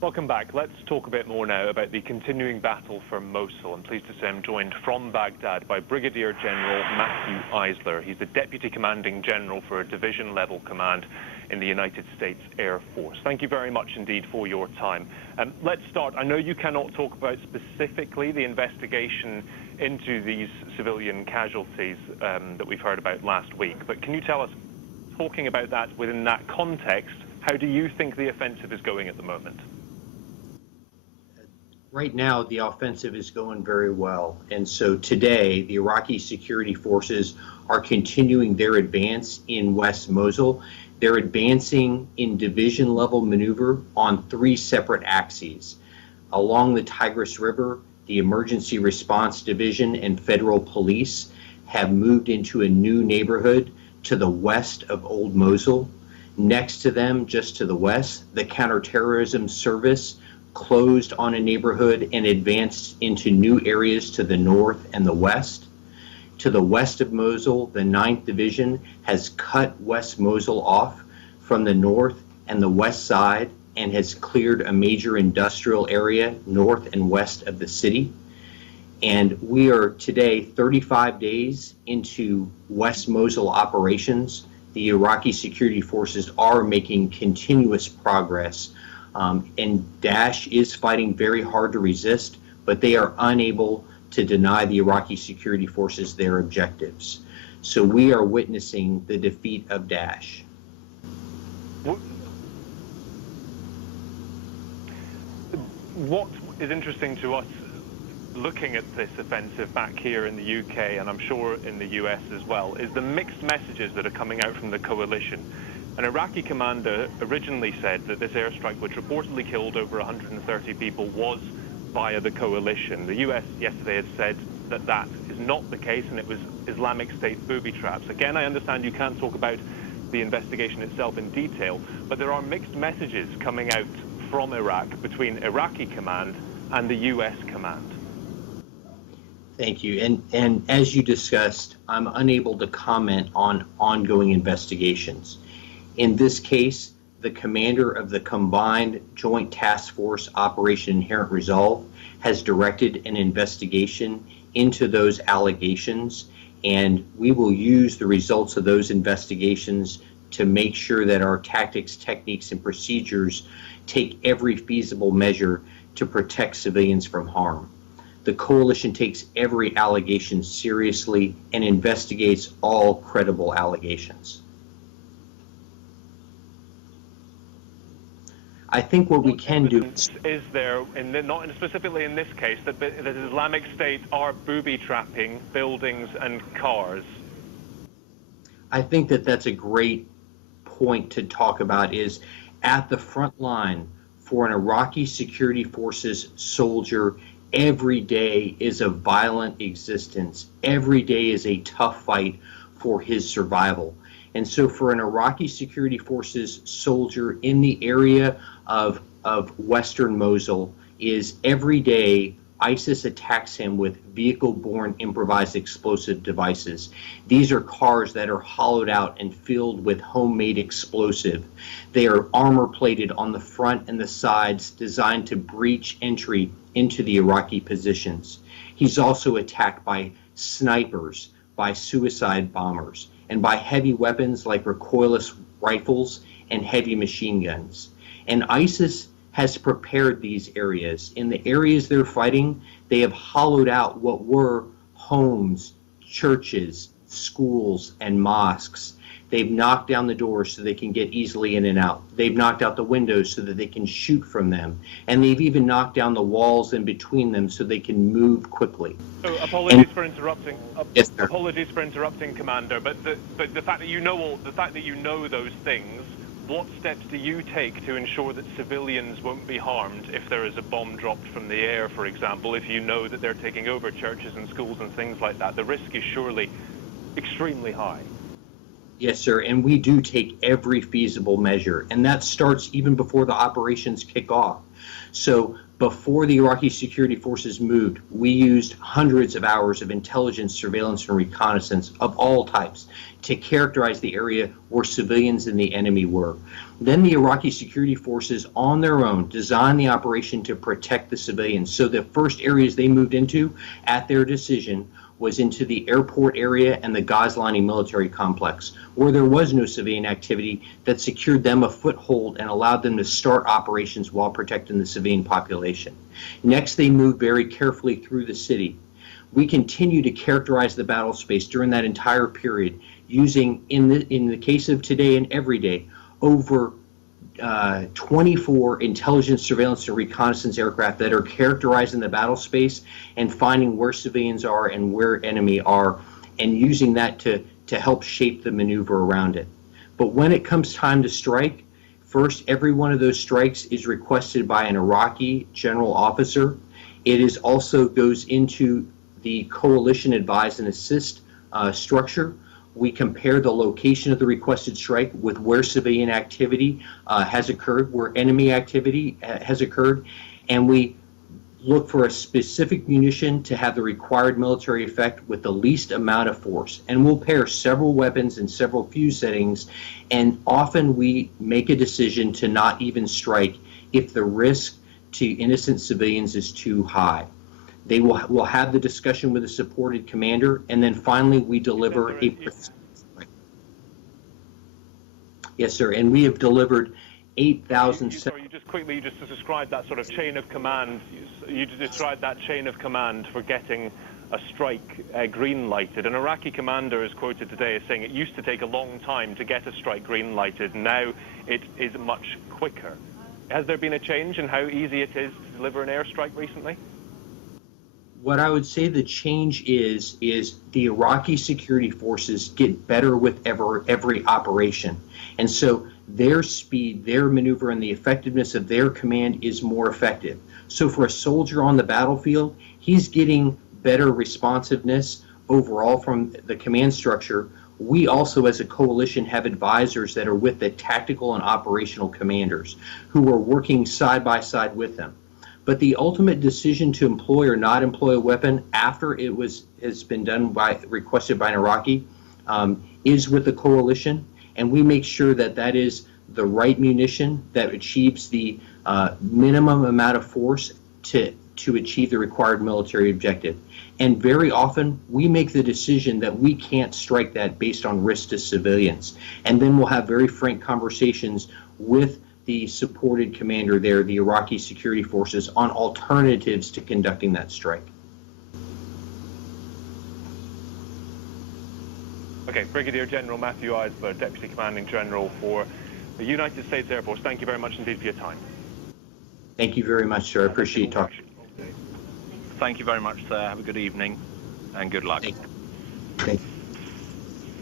Welcome back. Let's talk a bit more now about the continuing battle for Mosul. I'm pleased to say I'm joined from Baghdad by Brigadier General Matthew Eisler. He's the Deputy Commanding General for a division-level command in the United States Air Force. Thank you very much indeed for your time. Let's start. I know you cannot talk about specifically the investigation into these civilian casualties that we've heard about last week, but can you tell us, talking about that within that context, how do you think the offensive is going at the moment? Right now, the offensive is going very well. And so today, the Iraqi security forces are continuing their advance in West Mosul. They're advancing in division-level maneuver on 3 separate axes. Along the Tigris River, the Emergency Response Division and Federal Police have moved into a new neighborhood to the west of Old Mosul. Next to them, just to the west, the Counterterrorism Service closed on a neighborhood and advanced into new areas to the north and the west. To the west of Mosul, the 9th Division has cut West Mosul off from the north and the west side and has cleared a major industrial area north and west of the city. And we are today 35 days into West Mosul operations. The Iraqi security forces are making continuous progress. And Daesh is fighting very hard to resist, but they are unable to deny the Iraqi security forces their objectives. So we are witnessing the defeat of Daesh. What is interesting to us looking at this offensive back here in the UK, and I'm sure in the US as well, is the mixed messages that are coming out from the coalition. An Iraqi commander originally said that this airstrike, which reportedly killed over 130 people, was via the coalition. The US yesterday had said that that is not the case and it was Islamic State booby traps. Again, I understand you can't talk about the investigation itself in detail, but there are mixed messages coming out from Iraq between Iraqi command and the US command. Thank you. And as you discussed, I'm unable to comment on ongoing investigations. In this case, the commander of the Combined Joint Task Force Operation Inherent Resolve has directed an investigation into those allegations, and we will use the results of those investigations to make sure that our tactics, techniques, and procedures take every feasible measure to protect civilians from harm. The coalition takes every allegation seriously and investigates all credible allegations. I think what we can do is there, not specifically in this case, that the Islamic State are booby trapping buildings and cars. I think that that's a great point to talk about. Is at the front line for an Iraqi security forces soldier, every day is a violent existence. Every day is a tough fight for his survival. And so for an Iraqi security forces soldier in the area of western Mosul, is every day ISIS attacks him with vehicle-borne improvised explosive devices. These are cars that are hollowed out and filled with homemade explosive. They are armor-plated on the front and the sides, designed to breach entry into the Iraqi positions. He's also attacked by snipers, by suicide bombers, and by heavy weapons like recoilless rifles and heavy machine guns. And ISIS has prepared these areas. In the areas they're fighting, they have hollowed out what were homes, churches, schools, and mosques. They've knocked down the doors so they can get easily in and out. They've knocked out the windows so that they can shoot from them. And they've even knocked down the walls in between them so they can move quickly. So apologies for interrupting. Yes, sir. Apologies for interrupting, Commander. But the fact that you know those things, what steps do you take to ensure that civilians won't be harmed if there is a bomb dropped from the air, for example, if you know that they're taking over churches and schools and things like that? The risk is surely extremely high. Yes, sir, and we do take every feasible measure, and that starts even before the operations kick off. So before the Iraqi security forces moved, we used hundreds of hours of intelligence, surveillance, and reconnaissance of all types to characterize the area where civilians and the enemy were. Then the Iraqi security forces on their own designed the operation to protect the civilians. So the first areas they moved into at their decision was into the airport area and the Gazlani military complex, where there was no civilian activity that secured them a foothold and allowed them to start operations while protecting the civilian population. Next, they moved very carefully through the city. We continue to characterize the battle space during that entire period using, in the case of today and every day, over 24 intelligence, surveillance, and reconnaissance aircraft that are characterizing the battle space and finding where civilians are and where enemy are, and using that to help shape the maneuver around it. But when it comes time to strike, first, every one of those strikes is requested by an Iraqi general officer. It is also goes into the coalition advise and assist structure. We compare the location of the requested strike with where civilian activity has occurred, where enemy activity has occurred, and we look for a specific munition to have the required military effect with the least amount of force. And we'll pair several weapons in several fuse settings, and often we make a decision to not even strike if the risk to innocent civilians is too high. They will have the discussion with a supported commander, and then finally we deliver a... Yes, sir, and we have delivered 8,000... Sorry, you just described that sort of chain of command. You described that chain of command for getting a strike green-lighted. An Iraqi commander is quoted today as saying it used to take a long time to get a strike green-lighted. Now it is much quicker. Has there been a change in how easy it is to deliver an airstrike recently? What I would say the change is the Iraqi security forces get better with every operation. And so their speed, their maneuver, and the effectiveness of their command is more effective. So for a soldier on the battlefield, he's getting better responsiveness overall from the command structure. We also, as a coalition, have advisors that are with the tactical and operational commanders who are working side by side with them. But the ultimate decision to employ or not employ a weapon after has been done requested by an Iraqi is with the coalition, and we make sure that that is the right munition that achieves the minimum amount of force to achieve the required military objective. And very often we make the decision that we can't strike that based on risk to civilians, and then we'll have very frank conversations with the supported commander there, the Iraqi security forces, on alternatives to conducting that strike. Okay, Brigadier General Matthew Eisler, Deputy Commanding General for the United States Air Force. Thank you very much indeed for your time. Thank you very much, sir. I appreciate talking. Thank you very much, sir. Have a good evening and good luck. Thank you.